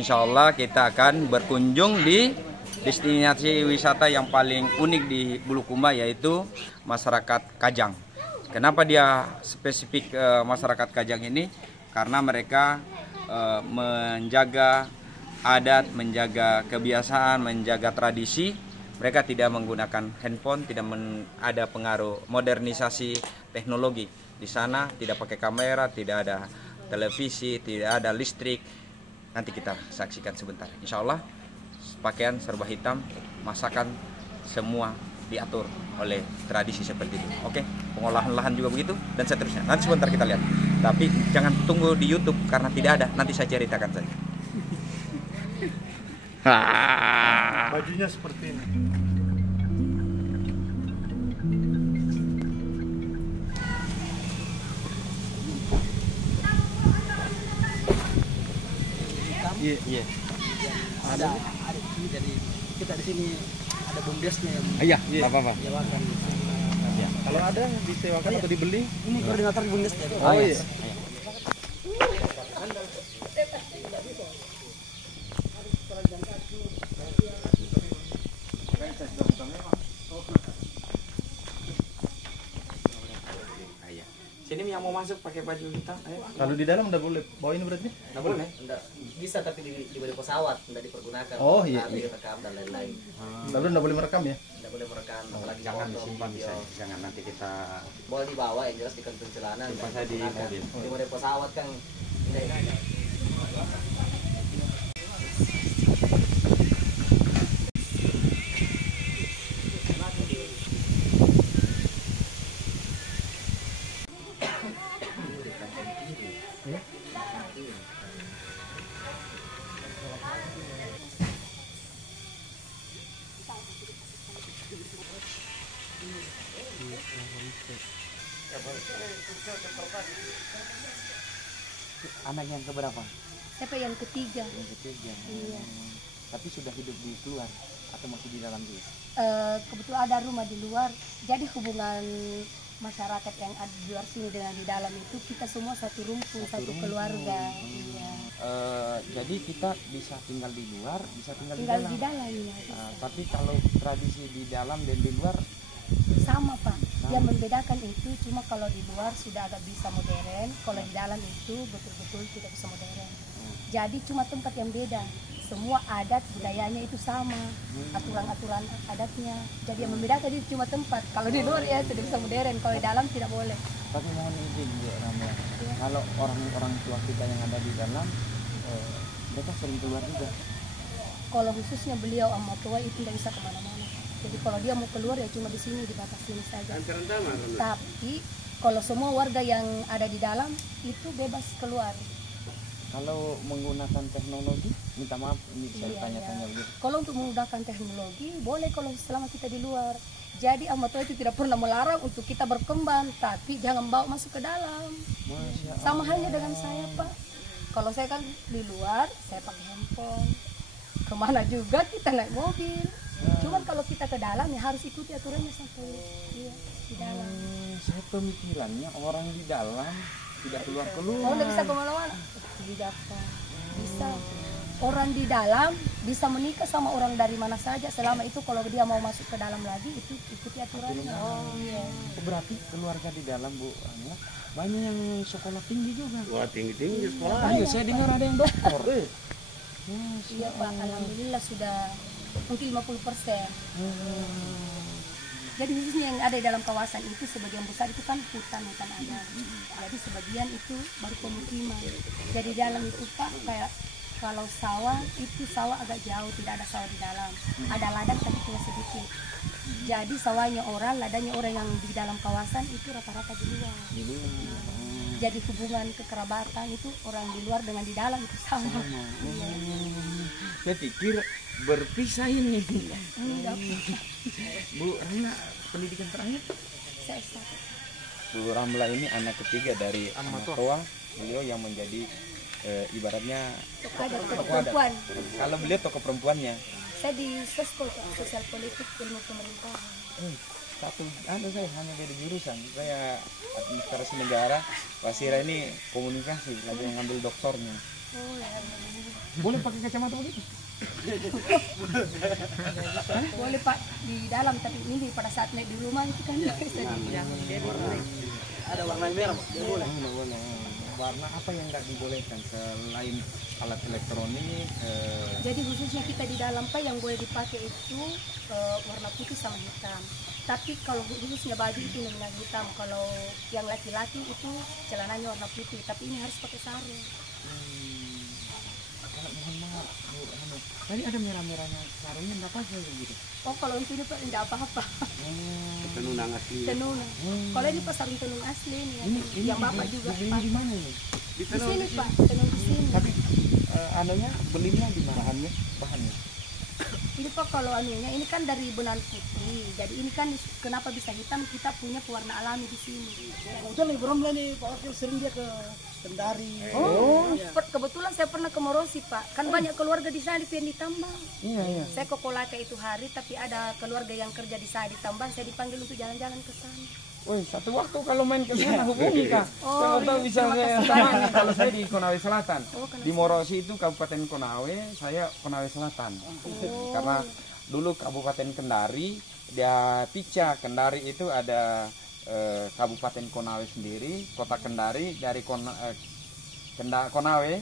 Insya Allah kita akan berkunjung di destinasi wisata yang paling unik di Bulukumba, yaitu masyarakat Kajang. Kenapa dia spesifik masyarakat Kajang ini? Karena mereka menjaga adat, menjaga kebiasaan, menjaga tradisi. Mereka tidak menggunakan handphone, tidak ada pengaruh modernisasi teknologi. Di sana tidak pakai kamera, tidak ada televisi, tidak ada listrik. Nanti kita saksikan sebentar. Insya Allah pakaian serba hitam, masakan semua diatur oleh tradisi seperti itu. Oke, pengolahan lahan juga begitu dan seterusnya. Nanti sebentar kita lihat. Tapi jangan tunggu di YouTube karena tidak ada. Nanti saya ceritakan saja. Bajunya seperti ini. Iya. Ada dari kita di sini ada bumdesnya yang Iya, apa-apa. sewakan. Ya. Kalau ada disewakan atau dibeli? Ini koordinator bumdes. Oh iya. Sini yang mau masuk pakai baju hitam, ayo. Kalau di dalam udah boleh bawa ini berarti? Nggak boleh. Enggak bisa, tapi di bawah pesawat enggak dipergunakan. Oh, iya. Direkam dan lain-lain. Lalu udah boleh merekam ya? Enggak boleh merekam, apalagi Jangan foto, disimpan, video. jangan nanti kita Boleh dibawa, yang jelas di kantung celana. simpan nggak saya di digunakan. mobil. Di bawah pesawat kan tidak ada. Anak yang keberapa? Siapa yang ketiga? Yang ketiga. Iya. Tapi sudah hidup di luar atau masih di dalam juga? Kebetulan ada rumah di luar, jadi hubungan masyarakat yang ada di luar sini dengan di dalam itu kita semua satu rumpun, satu keluarga. Iya. Jadi kita bisa tinggal di luar, bisa tinggal Tinggal di di dalam. dalam ya. Tapi kalau tradisi di dalam dan di luar, Sama Pak. Yang membedakan itu cuma kalau di luar sudah agak bisa modern, kalau di dalam itu betul-betul tidak bisa modern. Jadi cuma tempat yang beda. Semua adat budayanya itu sama, aturan-aturan adatnya. Jadi yang membedakan itu cuma tempat. Kalau di luar ya sudah bisa modern, kalau di dalam tidak boleh. tapi mohon izin Bu Ramla, kalau orang-orang tua kita yang ada di dalam, mereka sering keluar juga. Kalau khususnya beliau sama tua itu tidak bisa kemana-mana. Jadi kalau dia mau keluar ya cuma di sini, di batas sini saja. Tapi kalau semua warga yang ada di dalam itu bebas keluar. Kalau menggunakan teknologi, minta maaf, ini saya Iya, tanya-tanya iya. begitu. Kalau untuk menggunakan teknologi boleh kalau selama kita di luar. Jadi sama tua itu tidak pernah melarang untuk kita berkembang, tapi jangan bawa masuk ke dalam. Masya Sama halnya dengan saya Pak. Kalau saya kan di luar, saya pakai handphone. Kemana juga kita naik mobil. Cuman kalau kita ke dalam ya harus ikuti aturannya sampai di dalam. Saya pemikirannya orang di dalam tidak keluar-keluar. Kalau nggak bisa kemana-mana, tidak Pak. Bisa. Orang di dalam bisa menikah sama orang dari mana saja selama itu kalau dia mau masuk ke dalam lagi itu ikuti aturannya. Oh iya. Berarti keluarga di dalam Bu Anya banyak yang sekolah tinggi juga. Wah, tinggi-tinggi sekolah. Ayo saya dengar ada yang dokter. Iya Pak, alhamdulillah sudah mungkin 50%. Jadi khususnya yang ada di dalam kawasan itu sebagian besar itu kan hutan ada. Jadi sebagian itu baru pemukiman. Jadi di dalam itu Pak kayak kalau sawah itu sawah agak jauh, tidak ada sawah di dalam. Ada ladang tapi cuma sedikit. Jadi sawahnya orang, ladangnya orang yang di dalam kawasan itu rata-rata di luar. Jadi hubungan kekerabatan itu orang di luar dengan di dalam itu sama. Iya. Saya pikir berpisah ini. Enggak, Bu Ramla, pendidikan terakhir? saya satu. Bu Ramla ini anak ketiga dari anak tua beliau yang menjadi ibaratnya Ada tokoh perempuan. Kalau beliau tokoh perempuannya. Saya di Seskol, Sosial Politik Ilmu Pemerintahan. Satu, saya hanya beda jurusan. Saya administrasi negara, Wasira ini komunikasi, lagi yang ngambil doktornya. Oh ya. Boleh pakai kacamata begitu? Boleh Pak di dalam, tapi ini pada saat naik di rumah itu kan Ada warna merah, Pak. Dia boleh. Nggak boleh. Warna apa yang nggak dibolehkan selain alat elektronik? Jadi khususnya kita di dalam Pak yang boleh dipakai itu warna putih sama hitam. Tapi kalau khususnya baju itu nominal hitam. Kalau yang laki-laki itu celananya warna putih. Tapi ini harus pakai sarung. Kalau mohon maaf, tadi ada merah-merahnya sarungnya berapa aja gitu? Oh kalau untuk ini Pak tidak apa-apa. Tenunang asli. Tenun. Kalau ini Pak sarung tenun asli ini. Yang Bapak juga beli Pak. di mana ini? Di sini Pak, tenun di sini. Tapi anunya belinya di mana? Bahannya? Ini Pak kalau anunya ini kan dari benang putih. Jadi ini kan kenapa bisa hitam, kita punya pewarna alami di sini. Kebetulan Ibu Romla nih Pak Wakil sering dia ke Kendari. Oh, kebetulan saya pernah ke Morosi Pak. Kan banyak keluarga di sana yang ditambang. Iya. Saya ke Kolaka itu hari, tapi ada keluarga yang kerja di sana ditambang. Saya dipanggil untuk jalan-jalan ke sana. Woi, satu waktu kalau main ke sana hubungi Kak. Oh, Siapa tahu bisa terima saya kasih temani kalau saya di Konawe Selatan. Oh, Konawe Di Morosi itu Kabupaten Konawe, saya Konawe Selatan. Karena dulu Kabupaten Kendari, dia Pica Kendari itu ada Kabupaten Konawe sendiri, Kota Kendari dari Konawe,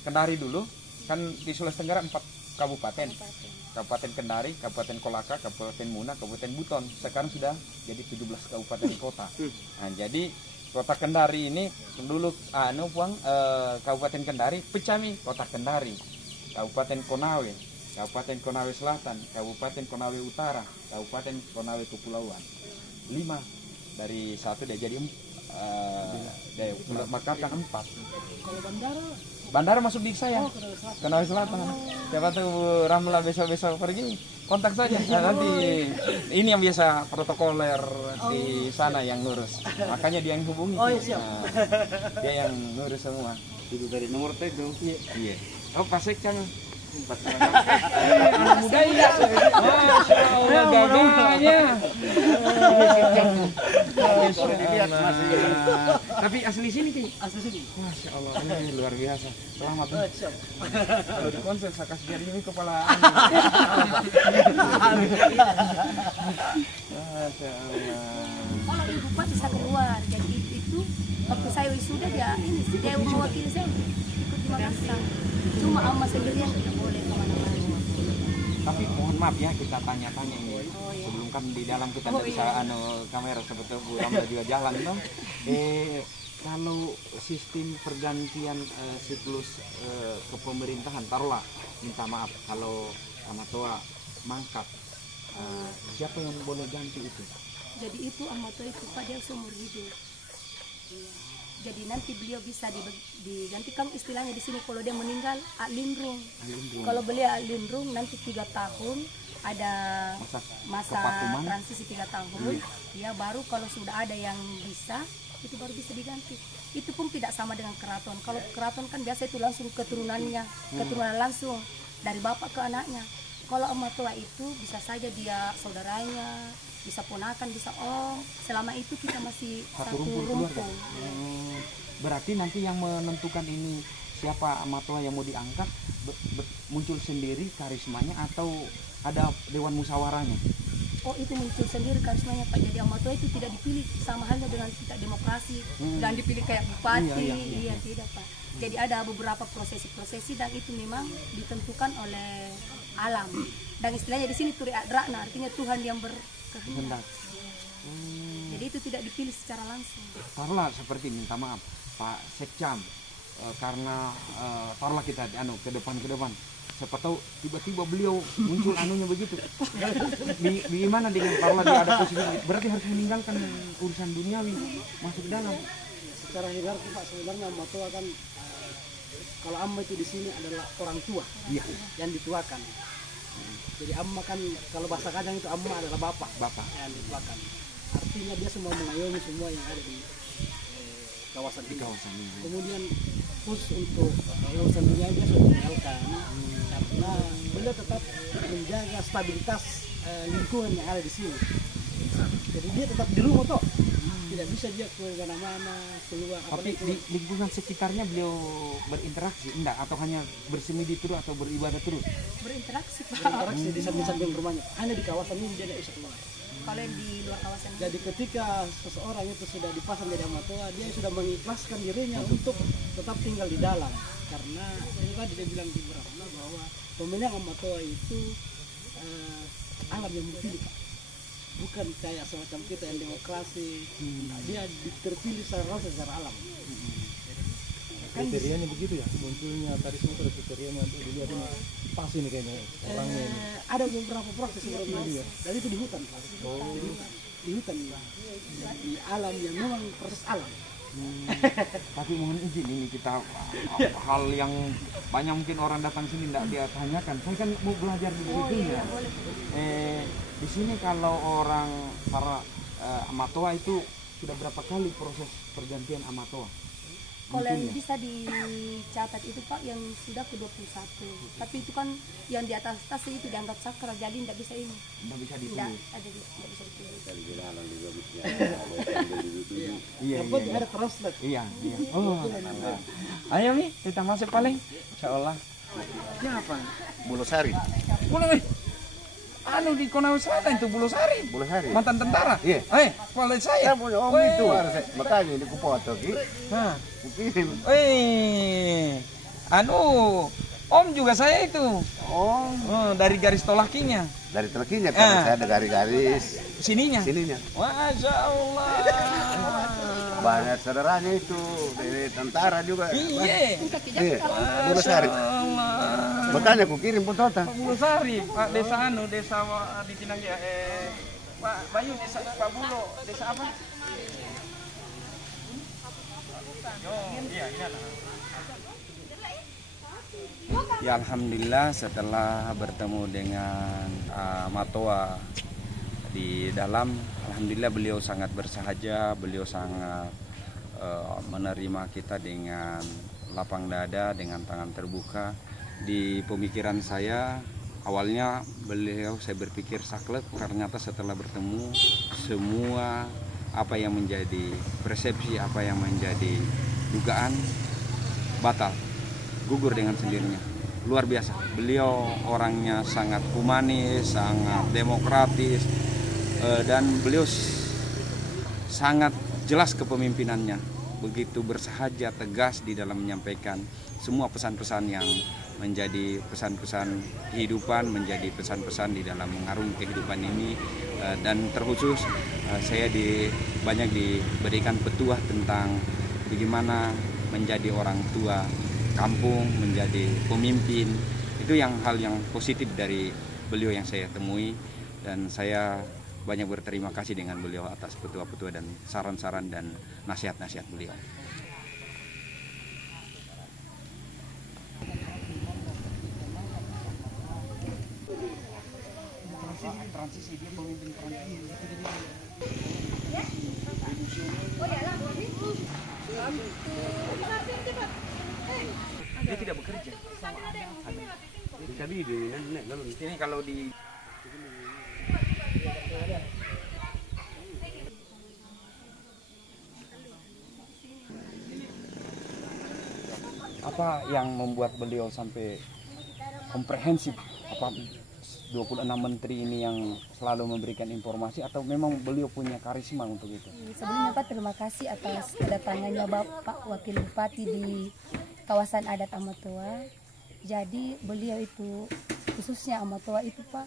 Kendari dulu kan di Sulawesi Tenggara 4 kabupaten. Kabupaten Kendari, Kabupaten Kolaka, Kabupaten Muna, Kabupaten Buton. Sekarang sudah jadi 17 kabupaten kota. Nah, jadi Kota Kendari ini dulu Kabupaten Kendari pecah nih, Kota Kendari, Kabupaten Konawe, Kabupaten Konawe Selatan, Kabupaten Konawe Utara, Kabupaten Konawe Kepulauan. 5 dari 1 dia jadi dia mengatakan 4. Kalau Bandara masuk di saya, Konawe Selatan. Siapa tahu Bu Ramla besok-besok pergi, kontak saja. Nah, nanti ini yang biasa protokoler di sana yang ngurus. Makanya dia yang hubungi. Oh iya siap. Nah, dia yang ngurus semua. Itu dari nomor itu. Iya. Oh Pak Sekcang. Anak muda ya. Masya Allah gagahnya. Tapi asli sini Ki. Asli sini. Masya Allah, ini luar biasa. Selamat. Siap. Kalau di konser saya kasih jadi ini kepala. Masya Allah. Kalau ibu Pak bisa keluar, jadi itu waktu saya wisuda dia mewakili saya ikut di Makassar. Cuma ama sendirian tidak boleh kemana-mana. Tapi mohon maaf ya kita tanya-tanya ini. Sebelum kan di dalam kita tidak bisa kamera sebetulnya Bu Ramla juga jalan dong. Kalau sistem pergantian siklus kepemerintahan, taruhlah minta maaf kalau Amatoa mangkat, siapa yang boleh ganti itu? Jadi itu Amatoa itu Pak dia seumur hidup. Jadi nanti beliau bisa digantikan istilahnya di sini kalau dia meninggal alinrung. Kalau beliau alinrung nanti 3 tahun ada masa transisi 3 tahun. Ya baru kalau sudah ada yang bisa itu baru bisa diganti. Itu pun tidak sama dengan keraton. Kalau keraton kan biasa itu langsung keturunannya, keturunan langsung dari bapak ke anaknya. Kalau Amatoa itu bisa saja dia saudaranya, bisa ponakan, bisa om. Selama itu kita masih satu rumpun. Berarti nanti yang menentukan ini siapa Amatoa yang mau diangkat muncul sendiri karismanya atau ada dewan musyawarahnya? Oh itu muncul sendiri karismanya Pak. Jadi Amatoa itu tidak dipilih sama halnya dengan kita demokrasi. Dan dipilih kayak bupati. Iya tidak Pak. Jadi ada beberapa prosesi-prosesi dan itu memang ditentukan oleh alam. Dan istilahnya di sini turi adrakna artinya Tuhan yang berkehendak. Jadi itu tidak dipilih secara langsung. Taruhlah seperti minta maaf Pak Sekcam, karena taruhlah kita ke depan. Siapa tahu tiba-tiba beliau muncul anunya begitu. Bagaimana dengan taruhlah dia ada posisi, berarti harus meninggalkan urusan duniawi masuk dalam. Secara hierarki Pak sebenarnya Amatoa kan kalau amma itu di sini adalah orang tua yang dituakan. Jadi amma kan kalau bahasa Kadang itu amma adalah bapak yang dituakan. Artinya dia semua mengayomi semua yang ada di kawasan ini. Kemudian khusus untuk urusan dunia dia sudah tinggalkan karena beliau tetap menjaga stabilitas lingkungan yang ada di sini. Jadi dia tetap di rumah toh. tidak bisa dia ke mana-mana keluar. Tapi Apalagi di lingkungan sekitarnya beliau berinteraksi enggak atau hanya bersemedi terus atau beribadah terus? Berinteraksi Pak. berinteraksi di samping-samping rumahnya, hanya di kawasan ini dia tidak bisa keluar. Kalau yang di luar kawasan ini, Jadi ketika seseorang itu sudah dipasang jadi amatoa, dia sudah mengikhlaskan dirinya untuk tetap tinggal di dalam. Karena ini tadi dia bilang di beberapa bahwa pemilihan amatoa itu alam yang dipilih, Pak. Bukan kayak semacam kita yang demokrasi. Dia terpilih secara alam. Kriterianya begitu ya, munculnya karisma itu ada kriterianya untuk dilihat ini pas ini kayaknya orangnya ini. Ada beberapa proses sebelumnya, dan itu di hutan, Pak. Di hutan, di alam yang memang proses alam. Tapi mohon izin ini kita hal yang banyak mungkin orang datang sini tidak dia tanyakan. Saya kan mau belajar di situ ya. Di sini kalau orang para amatoa itu sudah berapa kali proses pergantian amatoa? kalau yang bisa dicatat itu Pak yang sudah ke-21. Tapi itu kan yang di atas tas itu dianggap sakral, jadi tidak bisa ini. Tidak bisa Tidak ditulis. ada tidak bisa ditulis. Iya, Yang penting ada translate. iya. Oh. Ayo Mi, kita masuk paling. Insyaallah. Ini apa? Bulosari. Bulu anu di Konau Selatan itu Bulu Sari. Bulosari. Mantan tentara. Iya. Boleh saya. Saya punya om itu, makanya ini kupoto ki. Nah. Kukirim. Anu, Om juga saya itu. Oh, Dari garis tolakinya. dari telekinya karena saya ada garis-garis Sininya. sininya. Masya Allah. Banyak saudaranya itu dari tentara juga. Iya. Iya, Bulosari. Allah. Makanya aku kirim pun total. Pak Bulu Sari, Pak Desa anu, desa di Pinang ya. Pak Bayu desa Pak Bulo, desa apa? Ya alhamdulillah setelah bertemu dengan Matoa di dalam, alhamdulillah beliau sangat bersahaja, beliau sangat menerima kita dengan lapang dada, dengan tangan terbuka. Di pemikiran saya awalnya saya berpikir saklek, ternyata setelah bertemu semua apa yang menjadi persepsi, apa yang menjadi dugaan batal, gugur dengan sendirinya. Luar biasa, beliau orangnya sangat humanis, sangat demokratis, dan beliau sangat jelas kepemimpinannya, begitu bersahaja, tegas di dalam menyampaikan semua pesan-pesan yang menjadi pesan-pesan kehidupan, menjadi pesan-pesan di dalam mengarungi kehidupan ini. Dan terkhusus saya banyak diberikan petuah tentang bagaimana menjadi orang tua kampung, menjadi pemimpin. Itu hal yang positif dari beliau yang saya temui, dan saya banyak berterima kasih dengan beliau atas petua-petua dan saran-saran dan nasihat-nasihat beliau. Transisi dia pemimpin dia tidak bekerja. Tapi Ini kalau di apa yang membuat beliau sampai komprehensif? Apa 26 menteri ini yang selalu memberikan informasi, atau memang beliau punya karisma untuk itu? Sebelumnya Pak, terima kasih atas kedatangannya Bapak Wakil Bupati di kawasan adat Amatoa. Jadi beliau itu, khususnya Amatoa itu Pak,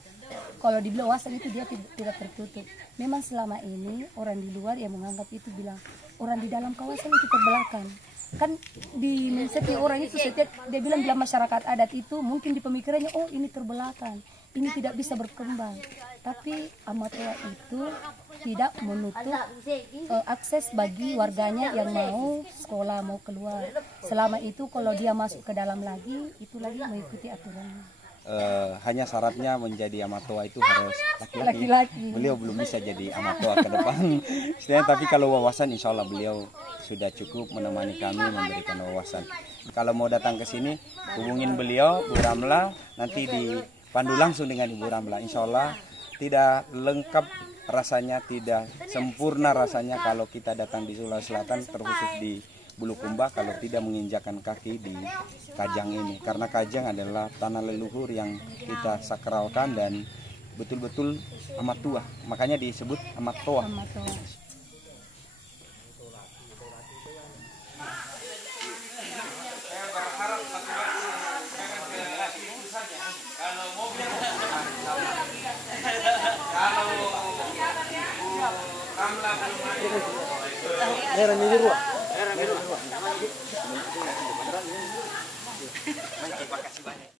kalau dibilang wawasan itu dia tidak tertutup. Memang selama ini orang di luar yang menganggap itu bilang orang di dalam kawasan itu terbelakang. Kan di mindsetnya orang itu setiap dia bilang masyarakat adat itu mungkin di pemikirannya, oh ini terbelakang, ini tidak bisa berkembang. Tapi Amatoa itu tidak menutup akses bagi warganya yang mau sekolah, mau keluar. Selama itu kalau dia masuk ke dalam lagi, itu lagi mengikuti aturannya. Hanya syaratnya menjadi amatoa itu harus laki-laki. Beliau belum bisa jadi amatoa ke depan. Tapi kalau wawasan insya Allah beliau sudah cukup menemani kami, memberikan wawasan. Kalau mau datang ke sini, hubungin beliau, Bu Ramla, nanti dipandu langsung dengan Ibu Ramla. Insya Allah tidak lengkap rasanya tidak sempurna rasanya kalau kita datang di Sulawesi Selatan, terkhusus di Bulukumba, kalau tidak menginjakan kaki di Kajang ini. Karena Kajang adalah tanah leluhur yang kita sakralkan dan betul-betul amat tua, makanya disebut amat tua. Merah biru.